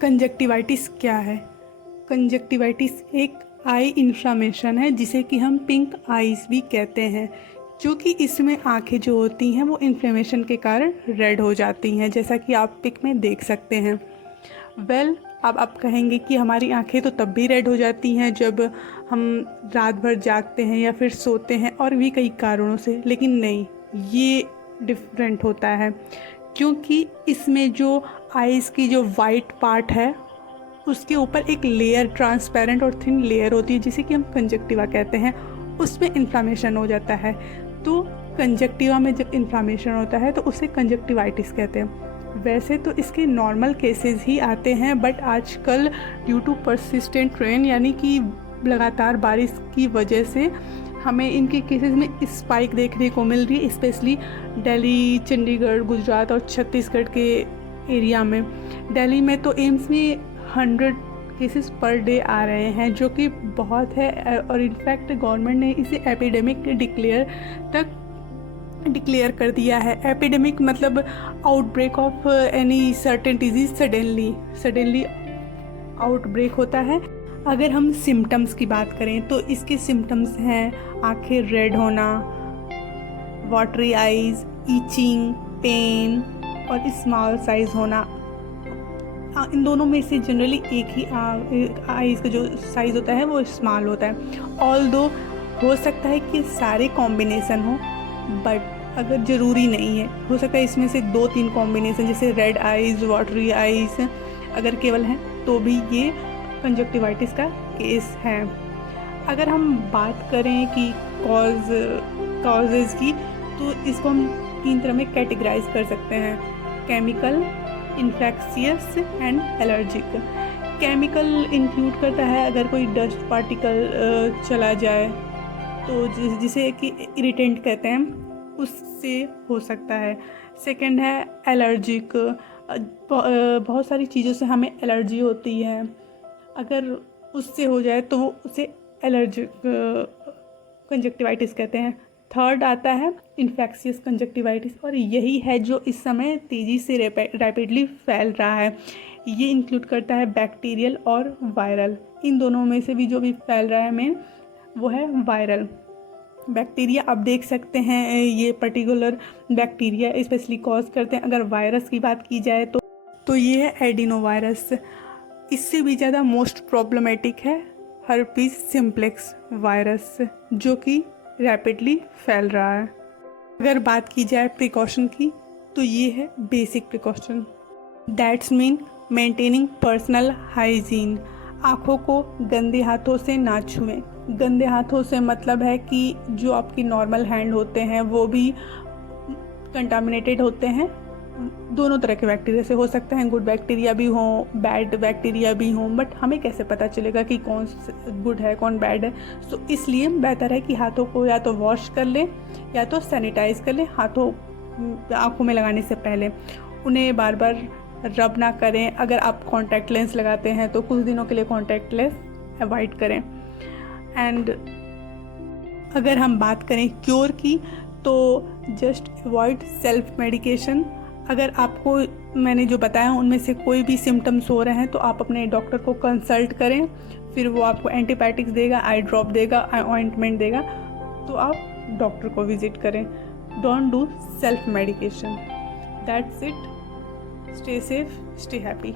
Conjunctivitis क्या है? Conjunctivitis एक आई इन्फ्लामेशन है जिसे कि हम पिंक आईज भी कहते हैं, क्योंकि इसमें आंखें जो होती हैं वो इन्फ्लेमेशन के कारण रेड हो जाती हैं, जैसा कि आप पिक में देख सकते हैं। अब आप कहेंगे कि हमारी आंखें तो तब भी रेड हो जाती हैं जब हम रात भर जागते हैं या फिर सोते हैं और भी कई कारणों से, लेकिन नहीं, ये डिफरेंट होता है क्योंकि इसमें जो आइज़ की जो वाइट पार्ट है उसके ऊपर एक लेयर, ट्रांसपेरेंट और थिन लेयर होती है जिसे कि हम कंजक्टिवा कहते हैं, उसमें इन्फ्लामेशन हो जाता है। तो कंजक्टिवा में जब इन्फ्लामेशन होता है तो उसे कंजक्टिवाइटिस कहते हैं। वैसे तो इसके नॉर्मल केसेस ही आते हैं, बट आजकल ड्यू टू परसिस्टेंट रेन यानी कि लगातार बारिश की वजह से हमें इनके केसेस में स्पाइक देखने को मिल रही है, स्पेशली दिल्ली, चंडीगढ़, गुजरात और छत्तीसगढ़ के एरिया में। दिल्ली में तो एम्स में 100 केसेस पर डे आ रहे हैं, जो कि बहुत है, और इनफैक्ट गवर्नमेंट ने इसे एपिडेमिक डिक्लेयर कर दिया है। एपिडेमिक मतलब outbreak of any certain disease suddenly outbreak होता है। अगर हम सिम्टम्स की बात करें तो इसके सिम्टम्स हैं आंखें रेड होना, वाटरी आइज, ईचिंग, पेन और स्मॉल साइज होना। इन दोनों में से जनरली एक ही आइज़ का जो साइज़ होता है वो स्मॉल होता है। ऑल्दो हो सकता है कि सारे कॉम्बिनेशन हो, बट अगर ज़रूरी नहीं है, हो सकता है इसमें से 2-3 कॉम्बिनेशन जैसे रेड आइज़, वाटरी आइज़ अगर केवल हैं तो भी ये कंजक्टिवाइटिस का केस है। अगर हम बात करें कि कॉजेज़ की, तो इसको हम 3 तरह में कैटेगराइज कर सकते हैं: chemical, infectious and allergic. Chemical include करता है अगर कोई डस्ट पार्टिकल चला जाए तो जिसे कि इरिटेंट कहते हैं, उससे हो सकता है। सेकंड है एलर्जिक, बहुत सारी चीज़ों से हमें एलर्जी होती है, अगर उससे हो जाए तो उसे एलर्जिक कंजक्टिवाइटिस कहते हैं। थर्ड आता है इन्फेक्शियस कंजक्टिवाइटिस, और यही है जो इस समय तेज़ी से रैपिडली फैल रहा है। ये इंक्लूड करता है बैक्टीरियल और वायरल। इन दोनों में से भी जो भी फैल रहा है मेन वो है वायरल। बैक्टीरिया आप देख सकते हैं, ये पर्टिकुलर बैक्टीरिया स्पेशली कॉज करते हैं। अगर वायरस की बात की जाए तो ये है एडिनो वायरस। इससे भी ज़्यादा मोस्ट प्रॉब्लमेटिक है हर्पीज सिम्प्लेक्स वायरस, जो कि रैपिडली फैल रहा है। अगर बात की जाए प्रिकॉशन की तो ये है basic precaution, that's mean maintaining personal hygiene. आँखों को गंदे हाथों से ना छुएं। गंदे हाथों से मतलब है कि जो आपकी नॉर्मल हैंड होते हैं वो भी कंटामिनेटेड होते हैं। दोनों तरह के बैक्टीरिया से हो सकते हैं, गुड बैक्टीरिया भी हों, बैड बैक्टीरिया भी हों, बट हमें कैसे पता चलेगा कि कौन गुड है कौन बैड है? सो इसलिए बेहतर है कि हाथों को या तो वॉश कर लें या तो सैनिटाइज कर लें हाथों आँखों में लगाने से पहले। उन्हें बार बार रब ना करें। अगर आप कॉन्टैक्ट लेंस लगाते हैं तो कुछ दिनों के लिए कॉन्टैक्ट लेंस अवॉइड करें। एंड अगर हम बात करें क्योर की तो जस्ट अवॉइड सेल्फ मेडिकेशन। अगर आपको मैंने जो बताया उनमें से कोई भी सिम्टम्स हो रहे हैं तो आप अपने डॉक्टर को कंसल्ट करें, फिर वो आपको एंटीबायोटिक्स देगा, आई ड्रॉप देगा, आई ऑइंटमेंट देगा, तो आप डॉक्टर को विजिट करें। Don't do self medication. That's it. Stay safe, stay happy.